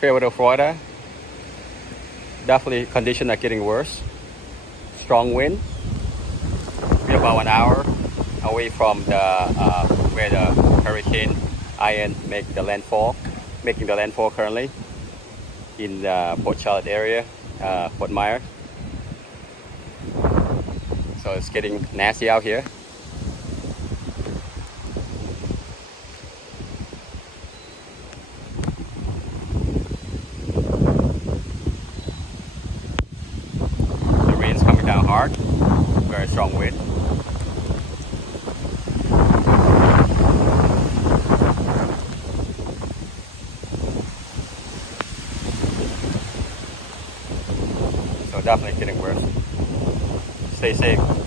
Fairweather, Florida. Definitely conditions are getting worse. Strong wind. We're about 1 hour away from the where the hurricane Ian making the landfall currently in the Port Charlotte area, Fort Myers. So it's getting nasty out here. The rain's coming down hard. Very strong wind. So definitely getting worse. Stay safe.